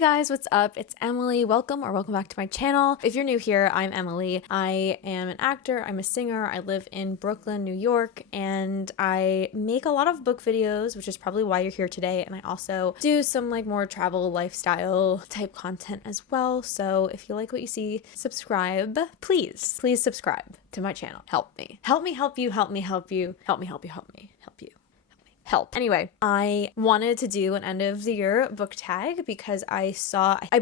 guys, what's up? It's Emily. Welcome back to my channel. If you're new here, I'm Emily. I am an actor, I'm a singer, I live in Brooklyn, New York, and I make a lot of book videos, which is probably why you're here today. And I also do some like more travel lifestyle type content as well. So if you like what you see, subscribe. Please subscribe to my channel. Help me. Help me help you, help me help you, help me help you, help me help you. Help. Anyway, I wanted to do an end of the year book tag because I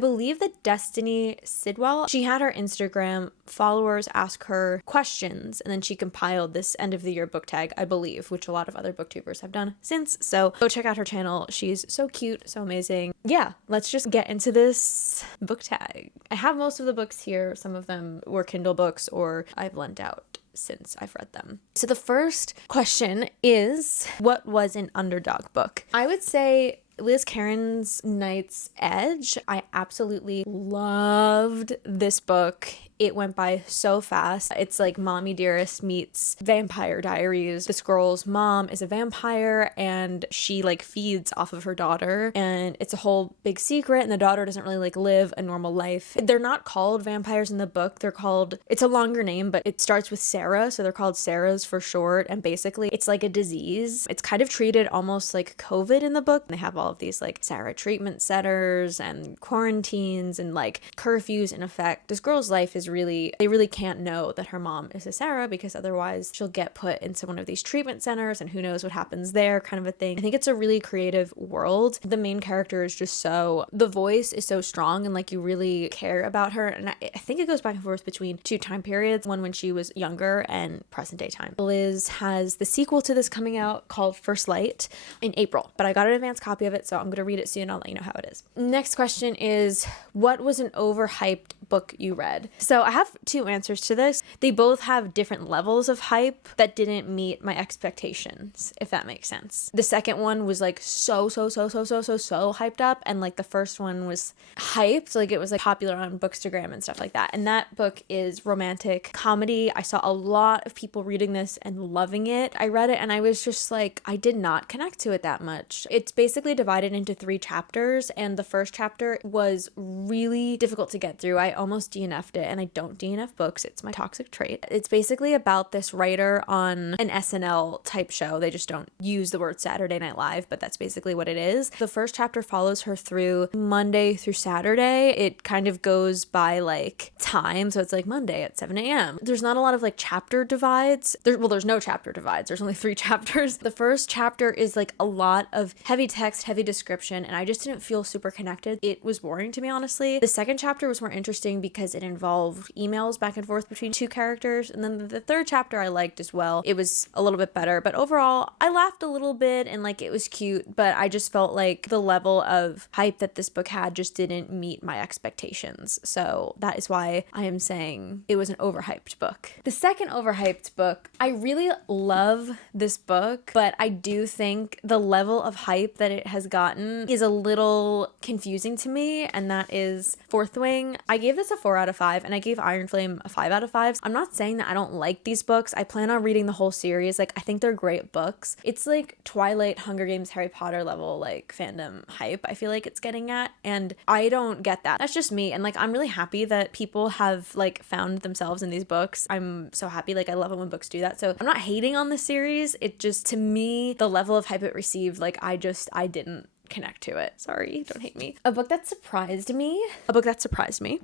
believe that Destiny Sidwell, she had her Instagram followers ask her questions and then she compiled this end of the year book tag, I believe, which a lot of other booktubers have done since. So go check out her channel. She's so cute, so amazing. Yeah, let's just get into this book tag. I have most of the books here. Some of them were Kindle books or I've lent out since I've read them. So the first question is, what was an underdog book? I would say Liz Caron's Knight's Edge. I absolutely loved this book. It went by so fast. It's like Mommy Dearest meets Vampire Diaries. This girl's mom is a vampire and she like feeds off of her daughter, and it's a whole big secret, and the daughter doesn't really like live a normal life. They're not called vampires in the book. They're called, it's a longer name, but it starts with Sarah, so they're called Sarahs for short, and basically it's like a disease. It's kind of treated almost like COVID in the book. They have all of these like Sarah treatment centers and quarantines and like curfews in effect. This girl's life is they really can't know that her mom is a Sarah, because otherwise she'll get put into one of these treatment centers and who knows what happens there, kind of a thing. I think it's a really creative world. The main character is just the voice is so strong and like you really care about her. And I think it goes back and forth between two time periods, one when she was younger and present day time. Liz has the sequel to this coming out called First Light in April, but I got an advanced copy of it, so I'm going to read it soon. I'll let you know how it is. Next question is, what was an overhyped book you read? So I have two answers to this. They both have different levels of hype that didn't meet my expectations, if that makes sense. The second one was like so hyped up, and like the first one was hyped, like it was like popular on Bookstagram and stuff like that. And that book is romantic comedy. I saw a lot of people reading this and loving it. I read it and I was just like, I did not connect to it that much. It's basically divided into 3 chapters, and the first chapter was really difficult to get through. I almost DNF'd it, and I don't DNF books. It's my toxic trait. It's basically about this writer on an SNL type show. They just don't use the word Saturday Night Live, but that's basically what it is. The first chapter follows her through Monday through Saturday. It kind of goes by like time. So it's like Monday at 7 a.m. There's not a lot of like chapter divides. There's no chapter divides. There's only 3 chapters. The first chapter is like a lot of heavy text, heavy description, and I just didn't feel super connected. It was boring to me, honestly. The second chapter was more interesting because it involved emails back and forth between 2 characters, and then the third chapter I liked as well. It was a little bit better, but overall I laughed a little bit and like it was cute, but I just felt like the level of hype that this book had just didn't meet my expectations. So that is why I am saying it was an overhyped book. The second overhyped book, I really love this book, but I do think the level of hype that it has gotten is a little confusing to me, and that is Fourth Wing. I gave this a 4 out of 5, and I gave Iron Flame a 5 out of 5. I'm not saying that I don't like these books. I plan on reading the whole series. Like, I think they're great books. It's like Twilight, Hunger Games, Harry Potter level like fandom hype I feel like it's getting at, and I don't get that. That's just me, and like I'm really happy that people have like found themselves in these books. I'm so happy. Like, I love it when books do that. So I'm not hating on the series. It just, to me, the level of hype it received, like I didn't connect to it. Sorry, don't hate me. A book that surprised me.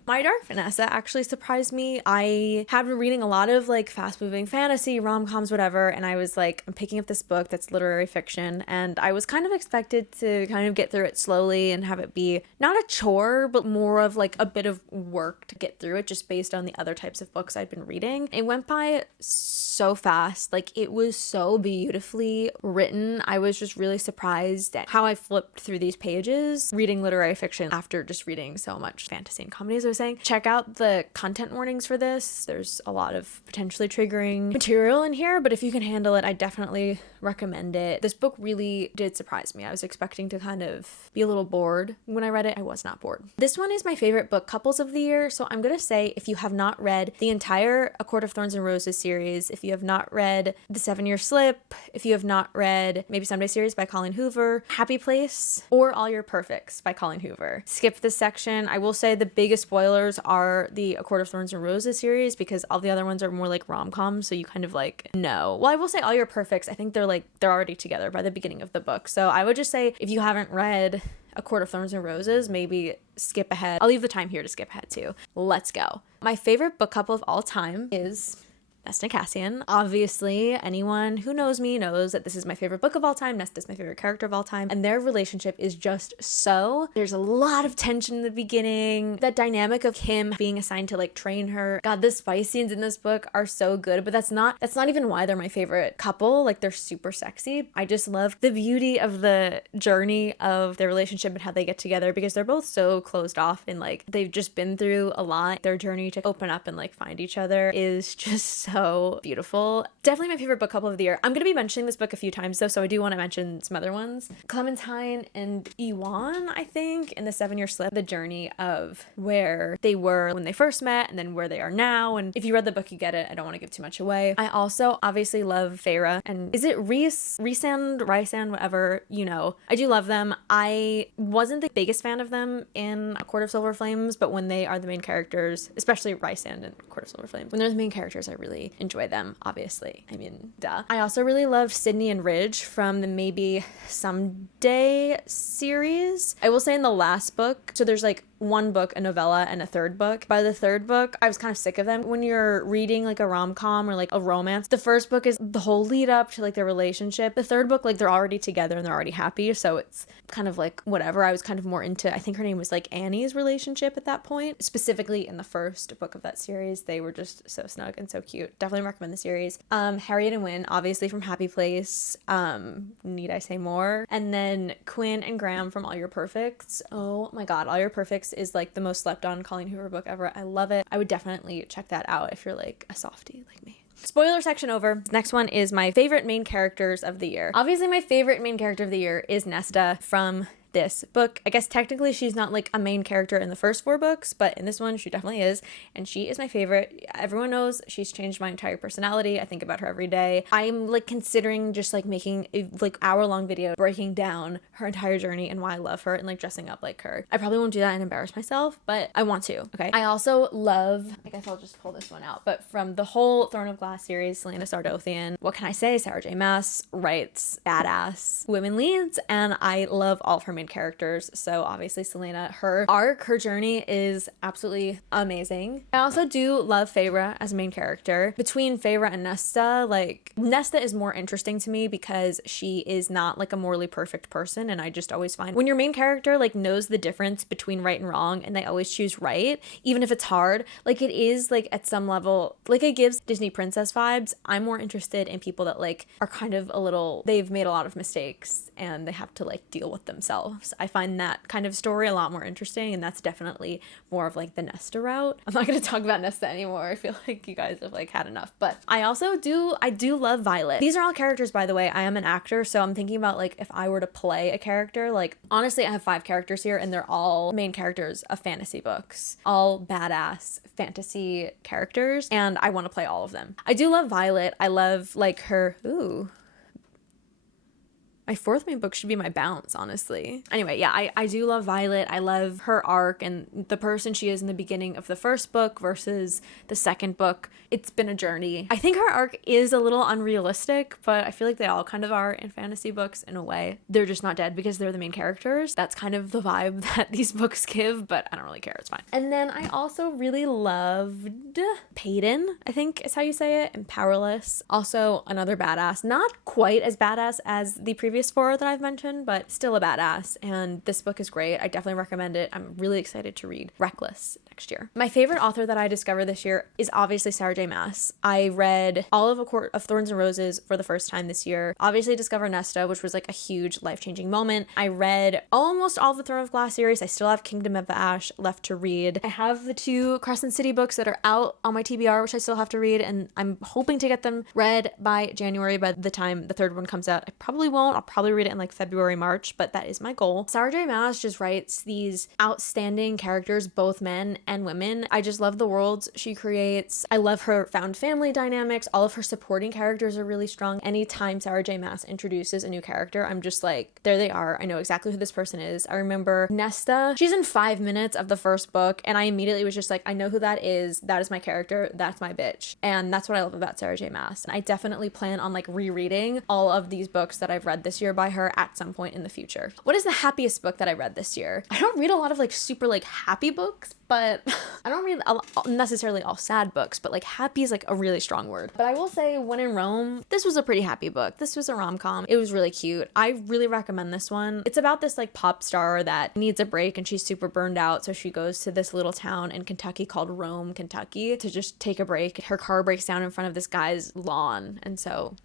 My Dark Vanessa actually surprised me. I have been reading a lot of like fast moving fantasy, rom-coms, whatever, and I was like, I'm picking up this book that's literary fiction, and I was kind of expected to kind of get through it slowly and have it be not a chore, but more of like a bit of work to get through it, just based on the other types of books I'd been reading. It went by so fast. Like, it was so beautifully written. I was just really surprised at how I flipped through these pages reading literary fiction after just reading so much fantasy and comedy, as I was saying. Check out the content warnings for this. There's a lot of potentially triggering material in here, but if you can handle it, I definitely recommend it. This book really did surprise me. I was expecting to kind of be a little bored when I read it. I was not bored. This one is my favorite book couples of the year, so I'm gonna say, if you have not read the entire A Court of Thorns and Roses series, if you have not read The 7 Year Slip, if you have not read Maybe Someday series by Colleen Hoover, Happy Place Mass or All Your Perfects by Colleen Hoover. Skip this section. I will say the biggest spoilers are the A Court of Thorns and Roses series because all the other ones are more like rom-coms, so you kind of like know. Well, I will say All Your Perfects, I think they're already together by the beginning of the book. So I would just say if you haven't read A Court of Thorns and Roses, maybe skip ahead. I'll leave the time here to skip ahead too. Let's go. My favorite book couple of all time is Nesta and Cassian. Obviously, anyone who knows me knows that this is my favorite book of all time. Nesta's my favorite character of all time. And their relationship is just so... There's a lot of tension in the beginning. That dynamic of him being assigned to like train her. God, the spice scenes in this book are so good. But that's not even why they're my favorite couple. Like, they're super sexy. I just love the beauty of the journey of their relationship and how they get together because they're both so closed off and like they've just been through a lot. Their journey to open up and like find each other is just so beautiful. Definitely my favorite book couple of the year. I'm going to be mentioning this book a few times though, so I do want to mention some other ones. Clementine and Iwan, I think, in the 7-Year Slip, the journey of where they were when they first met and then where they are now. And if you read the book, you get it. I don't want to give too much away. I also obviously love Pharaoh and is it Rysand, whatever, you know. I do love them. I wasn't the biggest fan of them in A Court of Silver Flames, but when they are the main characters, especially Rysand and Court of Silver Flames, when they're the main characters, I really enjoy them, obviously. I mean, duh. I also really love Sydney and Ridge from the Maybe Someday series. I will say in the last book, so there's like one book, a novella, and a third book. By the third book, I was kind of sick of them. When you're reading like a rom-com or like a romance, the first book is the whole lead up to like their relationship. The third book, like they're already together and they're already happy, so it's kind of like whatever. I was kind of more into, I think her name was like Annie's relationship at that point. Specifically in the first book of that series, they were just so snug and so cute. Definitely recommend the series. Harriet and Wynne, obviously from Happy Place. Need I say more? And then Quinn and Graham from All Your Perfects. Oh my god, All Your Perfects is like the most slept on Colleen Hoover book ever. I love it. I would definitely check that out if you're like a softie like me. Spoiler section over. Next one is my favorite main characters of the year. Obviously my favorite main character of the year is Nesta from this book. I guess technically she's not like a main character in the first 4 books, but in this one she definitely is, and she is my favorite. Everyone knows she's changed my entire personality. I think about her every day. I'm like considering just like making a like hour-long video breaking down her entire journey and why I love her and like dressing up like her. I probably won't do that and embarrass myself, but I want to. Okay. I also love, I guess I'll just pull this one out, but from the whole Throne of Glass series, Selena Sardothian. What can I say? Sarah J. Maas writes badass women leads, and I love all of her main characters. So obviously Selena, her arc, her journey is absolutely amazing. I also do love Pharaoh as a main character. Between Pharaoh and Nesta, like Nesta is more interesting to me because she is not like a morally perfect person, and I just always find when your main character like knows the difference between right and wrong and they always choose right, even if it's hard, like it is like at some level like it gives Disney princess vibes. I'm more interested in people that like are kind of a little, they've made a lot of mistakes and they have to like deal with themselves. I find that kind of story a lot more interesting, and that's definitely more of like the Nesta route. I'm not going to talk about Nesta anymore. I feel like you guys have like had enough, but I do love Violet. These are all characters, by the way. I am an actor, so I'm thinking about like if I were to play a character, like honestly I have 5 characters here and they're all main characters of fantasy books, all badass fantasy characters, and I want to play all of them. I do love Violet. I love like her, my 4th main book should be my Bounce, honestly. Anyway, yeah, I do love Violet. I love her arc and the person she is in the beginning of the first book versus the second book. It's been a journey. I think her arc is a little unrealistic, but I feel like they all kind of are in fantasy books in a way. They're just not dead because they're the main characters. That's kind of the vibe that these books give, but I don't really care. It's fine. And then I also really loved Payton, I think is how you say it, and Powerless. Also another badass. Not quite as badass as the previous 4 that I've mentioned, but still a badass, and this book is great. I definitely recommend it. I'm really excited to read Reckless next year. My favorite author that I discovered this year is obviously Sarah J. Maas. I read all of A Court of Thorns and Roses for the first time this year. Obviously discovered Nesta, which was like a huge life-changing moment. I read almost all of the Throne of Glass series. I still have Kingdom of Ash left to read. I have the 2 Crescent City books that are out on my TBR, which I still have to read, and I'm hoping to get them read by January. By the time the 3rd one comes out, I probably won't. I'll probably read it in like February, March, but that is my goal. Sarah J Maas just writes these outstanding characters, both men and women. I just love the worlds she creates. I love her found family dynamics. All of her supporting characters are really strong. Anytime Sarah J Maas introduces a new character, I'm just like, there they are. I know exactly who this person is. I remember Nesta. She's in 5 minutes of the first book, and I immediately was just like, I know who that is. That is my character. That's my bitch. And that's what I love about Sarah J Maas. And I definitely plan on like rereading all of these books that I've read this year by her at some point in the future. What is the happiest book that I read this year? I don't read a lot of like super like happy books, but I don't read necessarily all sad books, but like happy is like a really strong word. But I will say When in Rome, this was a pretty happy book. This was a rom-com. It was really cute. I really recommend this one. It's about this like pop star that needs a break and she's super burned out. So she goes to this little town in Kentucky called Rome, Kentucky to just take a break. Her car breaks down in front of this guy's lawn. And so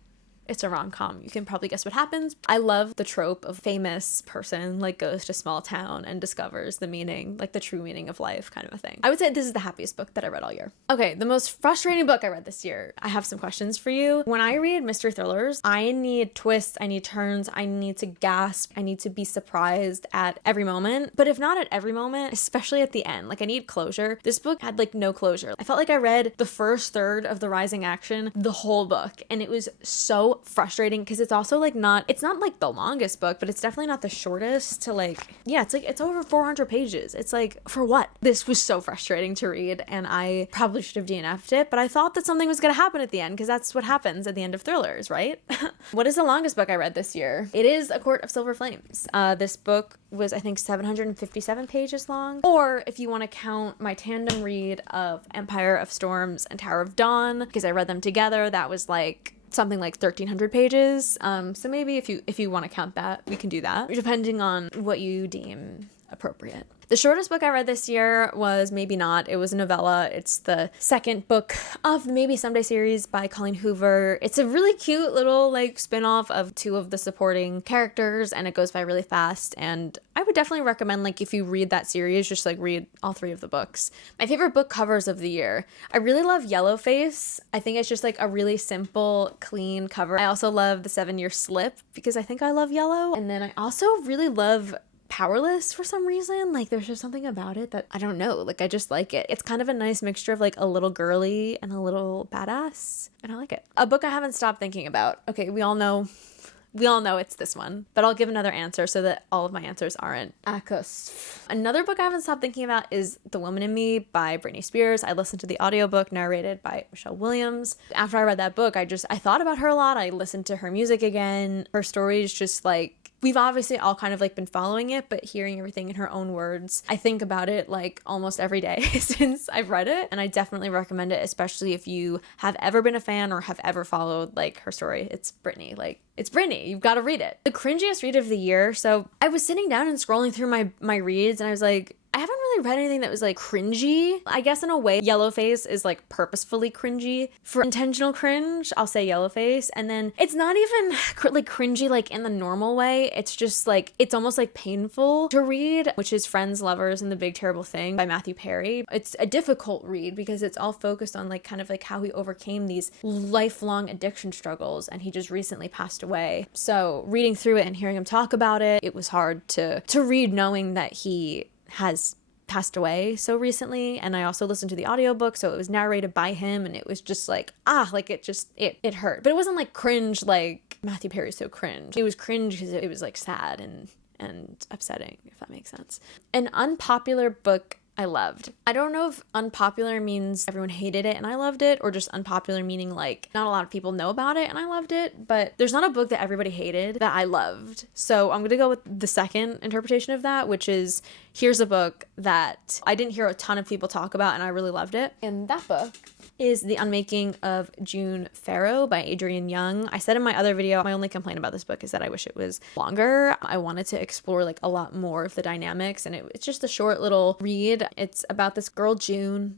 it's a rom-com. You can probably guess what happens. I love the trope of famous person like goes to small town and discovers the meaning, like the true meaning of life kind of a thing. I would say this is the happiest book that I read all year. Okay, the most frustrating book I read this year. I have some questions for you. When I read mystery thrillers, I need twists, I need turns, I need to gasp, I need to be surprised at every moment. But if not at every moment, especially at the end, like I need closure. This book had like no closure. I felt like I read the first third of the Rising Action, the whole book, and it was so frustrating because it's also like it's not like the longest book, but it's definitely not the shortest to like, yeah, it's like it's over 400 pages. It's like, for what? This was so frustrating to read, and I probably should have DNF'd it, but I thought that something was gonna happen at the end because that's what happens at the end of thrillers, right? What is the longest book I read this year? It is A Court of Silver Flames. This book was, I think, 757 pages long. Or if you want to count my tandem read of Empire of Storms and Tower of Dawn, because I read them together, that was like something like 1,300 pages. So maybe if you want to count that, we can do that, depending on what you deem appropriate. The shortest book I read this year was Maybe Not. It was a novella. It's the second book of the Maybe Someday series by Colleen Hoover. It's a really cute little like spin-off of 2 of the supporting characters, and it goes by really fast. And I would definitely recommend, like, if you read that series, just like read all 3 of the books. My favorite book covers of the year. I really love Yellowface. I think it's just like a really simple, clean cover. I also love The 7-Year Slip because I think I love yellow. And then I also really love Powerless for some reason. Like, there's just something about it that I don't know, like I just like it. It's kind of a nice mixture of like a little girly and a little badass, and I like it. A book I haven't stopped thinking about. Okay, we all know it's this one, but I'll give another answer so that all of my answers aren't Akos. Another book I haven't stopped thinking about is The Woman in Me by Britney Spears. I listened to the audiobook narrated by Michelle Williams. After I read that book, I thought about her a lot. I listened to her music again. Her story is just like, we've obviously all kind of like been following it, but hearing everything in her own words, I think about it like almost every day since I've read it. And I definitely recommend it, especially if you have ever been a fan or have ever followed like her story. It's Britney. Like, it's Britney. You've got to read it. The cringiest read of the year. So I was sitting down and scrolling through my reads, and I was like, I haven't really read anything that was like cringy. I guess in a way, Yellowface is like purposefully cringy. For intentional cringe, I'll say Yellowface. And then it's not even like cringy like in the normal way. It's just like, it's almost like painful to read, which is Friends, Lovers, and the Big Terrible Thing by Matthew Perry. It's a difficult read because it's all focused on like kind of like how he overcame these lifelong addiction struggles, and he just recently passed away. So reading through it and hearing him talk about it, it was hard to read knowing that he has passed away so recently. And I also listened to the audiobook, so it was narrated by him, and it was just like, like it hurt. But it wasn't like cringe like Matthew Perry's so cringe. It was cringe because it was like sad and upsetting, if that makes sense. An unpopular book I loved. I don't know if unpopular means everyone hated it and I loved it, or just unpopular meaning like not a lot of people know about it and I loved it, but there's not a book that everybody hated that I loved. So I'm gonna go with the second interpretation of that, which is, here's a book that I didn't hear a ton of people talk about and I really loved it. And that book is The Unmaking of June Pharaoh by Adrienne Young. I said in my other video, my only complaint about this book is that I wish it was longer. I wanted to explore like a lot more of the dynamics, and it's just a short little read. It's about this girl,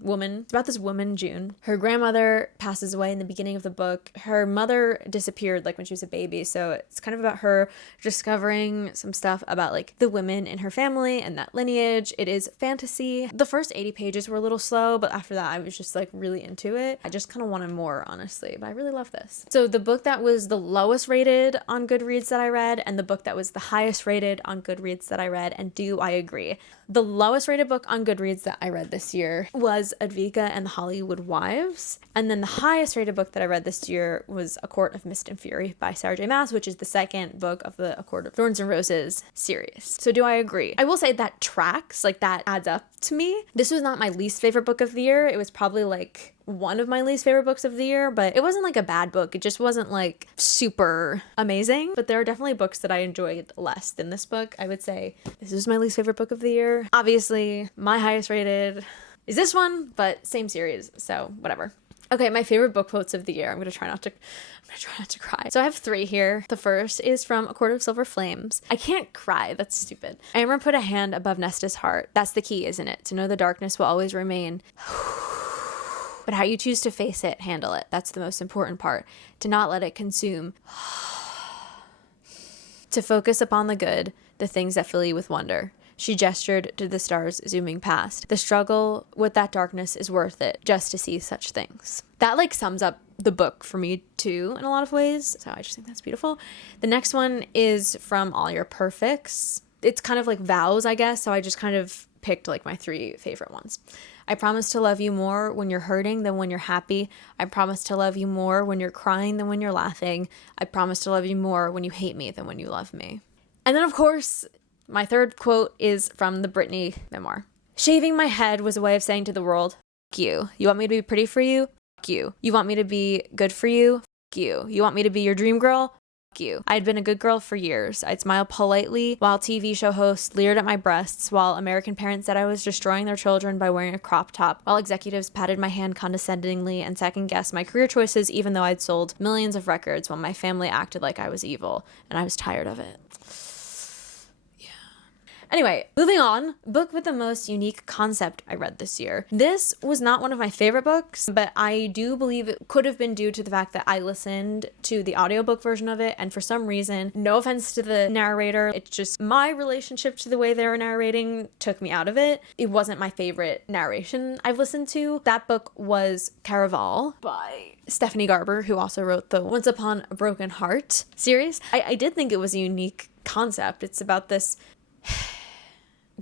woman. It's about this woman, June. Her grandmother passes away in the beginning of the book. Her mother disappeared like when she was a baby, so it's kind of about her discovering some stuff about like the women in her family and that lineage. It is fantasy. The first 80 pages were a little slow, but after that I was just like really into to it. I just kind of wanted more, honestly, but I really love this. So the book that was the lowest rated on Goodreads that I read, and the book that was the highest rated on Goodreads that I read, and do I agree? The lowest rated book on Goodreads that I read this year was Advika and the Hollywood Wives. And then the highest rated book that I read this year was A Court of Mist and Fury by Sarah J Maas, which is the second book of the A Court of Thorns and Roses series. So do I agree? I will say that tracks, like that adds up to me. This was not my least favorite book of the year. It was probably like one of my least favorite books of the year, but it wasn't like a bad book. It just wasn't like super amazing. But there are definitely books that I enjoyed less than this book. I would say this is my least favorite book of the year. Obviously, my highest rated is this one, but same series, so whatever. Okay, my favorite book quotes of the year. I'm gonna try not to cry. So I have 3 here. The first is from A Court of Silver Flames. I can't cry. That's stupid. Amber put a hand above Nesta's heart. That's the key, isn't it? To know the darkness will always remain. But how you choose to face it, handle it. That's the most important part. To not let it consume. To focus upon the good, the things that fill you with wonder. She gestured to the stars zooming past. The struggle with that darkness is worth it just to see such things. That like sums up the book for me too in a lot of ways. So I just think that's beautiful. The next one is from All Your Perfects. It's kind of like vows, I guess. So I just kind of picked like my 3 favorite ones. I promise to love you more when you're hurting than when you're happy. I promise to love you more when you're crying than when you're laughing. I promise to love you more when you hate me than when you love me. And then of course, my third quote is from the Britney memoir. Shaving my head was a way of saying to the world, F you. You want me to be pretty for you? F you. You want me to be good for you? F you. You want me to be your dream girl? F you. I had been a good girl for years. I'd smile politely while TV show hosts leered at my breasts, while American parents said I was destroying their children by wearing a crop top, while executives patted my hand condescendingly and second-guessed my career choices even though I'd sold millions of records, while my family acted like I was evil, and I was tired of it. Anyway, moving on. Book with the most unique concept I read this year. This was not one of my favorite books, but I do believe it could have been due to the fact that I listened to the audiobook version of it, and for some reason, no offense to the narrator, it's just my relationship to the way they were narrating took me out of it. It wasn't my favorite narration I've listened to. That book was Caraval by Stephanie Garber, who also wrote the Once Upon a Broken Heart series. I did think it was a unique concept. It's about this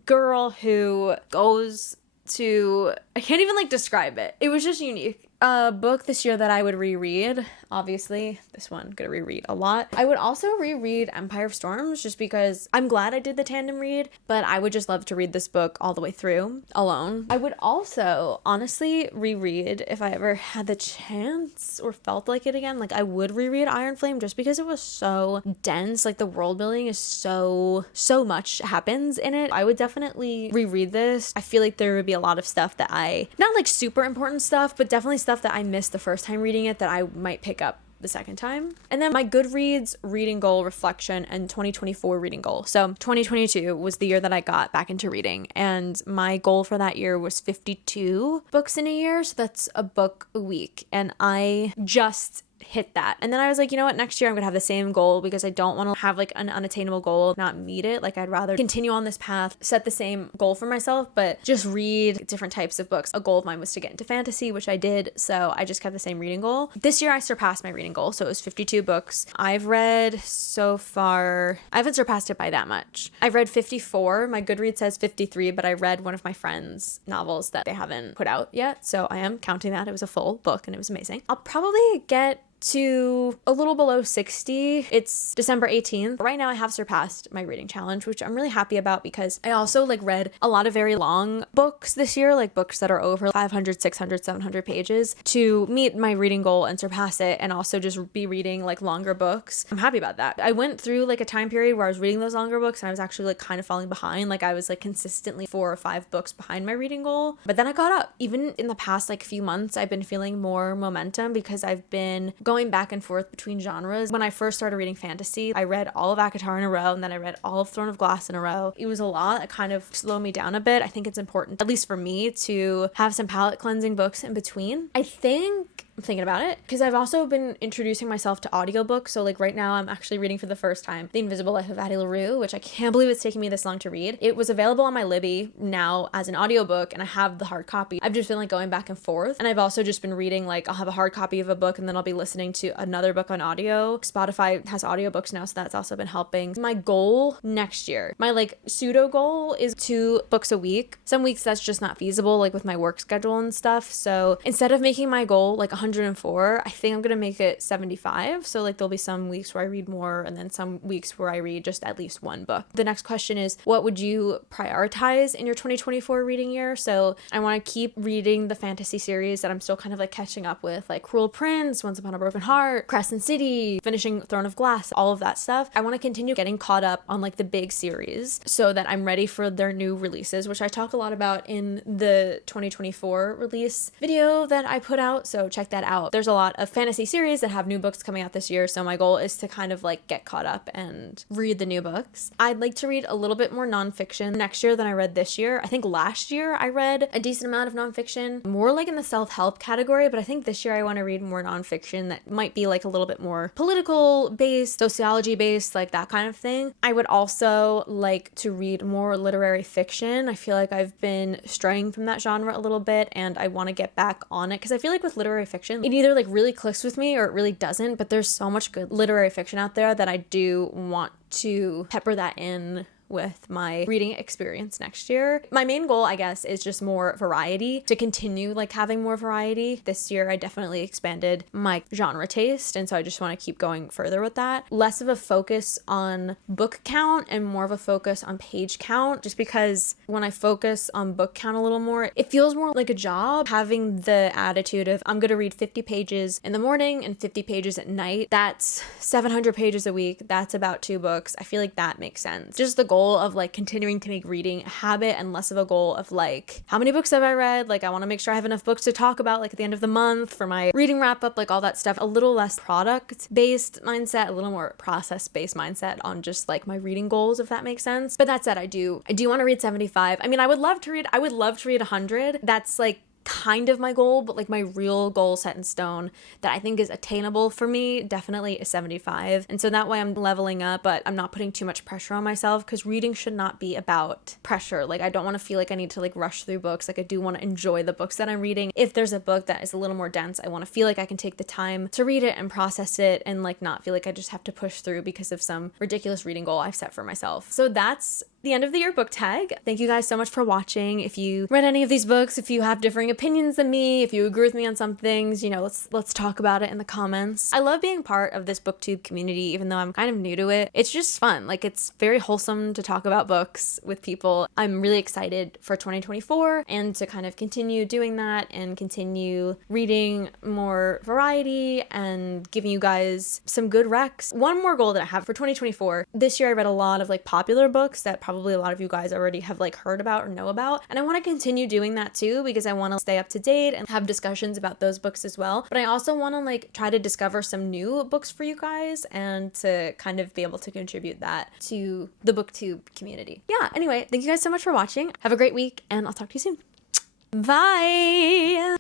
girl who goes to, I can't even like describe it. It was just unique. A book this year that I would reread. Obviously, this one gonna reread a lot. I would also reread Empire of Storms just because I'm glad I did the tandem read, but I would just love to read this book all the way through alone. I would also honestly reread if I ever had the chance or felt like it again. Like I would reread Iron Flame just because it was so dense. Like the world building is so much happens in it. I would definitely reread this. I feel like there would be a lot of stuff that not like super important stuff, but definitely stuff that I missed the first time reading it that I might pick up the second time. And then my Goodreads reading goal reflection and 2024 reading goal. So 2022 was the year that I got back into reading, and my goal for that year was 52 books in a year. So that's a book a week, and I just hit that. And then I was like, you know what, next year I'm gonna have the same goal because I don't want to have like an unattainable goal, not meet it. Like I'd rather continue on this path, set the same goal for myself, but just read different types of books. A goal of mine was to get into fantasy, which I did, so I just kept the same reading goal. This year I surpassed my reading goal, so it was 52 books. I've read so far, I haven't surpassed it by that much. I've read 54. My Goodreads says 53, but I read one of my friends' novels that they haven't put out yet, so I am counting that. It was a full book and it was amazing. I'll probably get to a little below 60. It's December 18th. Right now I have surpassed my reading challenge, which I'm really happy about because I also like read a lot of very long books this year, like books that are over 500, 600, 700 pages to meet my reading goal and surpass it, and also just be reading like longer books. I'm happy about that. I went through like a time period where I was reading those longer books and I was actually like kind of falling behind. Like I was like consistently 4 or 5 books behind my reading goal, but then I caught up. Even in the past like few months, I've been feeling more momentum because I've been going back and forth between genres. When I first started reading fantasy, I read all of ACOTAR in a row, and then I read all of Throne of Glass in a row. It was a lot. It kind of slowed me down a bit. I think it's important, at least for me, to have some palate cleansing books in between. I think I'm thinking about it because I've also been introducing myself to audiobooks. So like right now I'm actually reading for the first time The Invisible Life of Addie LaRue, which I can't believe it's taking me this long to read. It was available on my Libby now as an audiobook, and I have the hard copy. I've just been like going back and forth, and I've also just been reading, like I'll have a hard copy of a book and then I'll be listening to another book on audio. Spotify has audiobooks now, so that's also been helping. My goal next year, my like pseudo goal, is 2 books a week. Some weeks that's just not feasible, like with my work schedule and stuff. So instead of making my goal like 104, I think I'm gonna make it 75. So like there'll be some weeks where I read more and then some weeks where I read just at least 1 book. The next question is, what would you prioritize in your 2024 reading year? So I want to keep reading the fantasy series that I'm still kind of like catching up with, like Cruel Prince, Once Upon a Broken Heart, Crescent City, finishing Throne of Glass, all of that stuff. I want to continue getting caught up on like the big series so that I'm ready for their new releases, which I talk a lot about in the 2024 release video that I put out. So check that out. There's a lot of fantasy series that have new books coming out this year. So my goal is to kind of like get caught up and read the new books. I'd like to read a little bit more nonfiction next year than I read this year. I think last year I read a decent amount of nonfiction, more like in the self-help category, but I think this year I want to read more nonfiction that might be like a little bit more political based, sociology based, like that kind of thing. I would also like to read more literary fiction. I feel like I've been straying from that genre a little bit and I want to get back on it because I feel like with literary fiction, it either like really clicks with me or it really doesn't, but there's so much good literary fiction out there that I do want to pepper that in with my reading experience next year. My main goal, I guess, is just more variety, to continue like having more variety. This year I definitely expanded my genre taste, and so I just want to keep going further with that. Less of a focus on book count and more of a focus on page count, just because when I focus on book count a little more, it feels more like a job, having the attitude of I'm gonna read 50 pages in the morning and 50 pages at night. That's 700 pages a week. That's about 2 books. I feel like that makes sense. Just the goal of like continuing to make reading a habit and less of a goal of like how many books have I read. Like I want to make sure I have enough books to talk about like at the end of the month for my reading wrap up, like all that stuff. A little less product based mindset, a little more process based mindset on just like my reading goals, if that makes sense. But that said, I do want to read 75. I mean, I would love to read 100. That's like kind of my goal, but like my real goal set in stone that I think is attainable for me definitely is 75. And so that way I'm leveling up, but I'm not putting too much pressure on myself, because reading should not be about pressure. Like I don't want to feel like I need to like rush through books. Like I do want to enjoy the books that I'm reading. If there's a book that is a little more dense, I want to feel like I can take the time to read it and process it and like not feel like I just have to push through because of some ridiculous reading goal I've set for myself. So that's the end of the year book tag. Thank you guys so much for watching. If you read any of these books, if you have differing opinions than me, if you agree with me on some things, you know, let's talk about it in the comments. I love being part of this booktube community, even though I'm kind of new to it. It's just fun. Like it's very wholesome to talk about books with people. I'm really excited for 2024 and to kind of continue doing that and continue reading more variety and giving you guys some good recs. One more goal that I have for 2024. This year I read a lot of like popular books that probably a lot of you guys already have like heard about or know about, and I want to continue doing that too, because I want to stay up to date and have discussions about those books as well. But I also want to like try to discover some new books for you guys and to kind of be able to contribute that to the booktube community. Yeah, anyway, thank you guys so much for watching. Have a great week and I'll talk to you soon. Bye.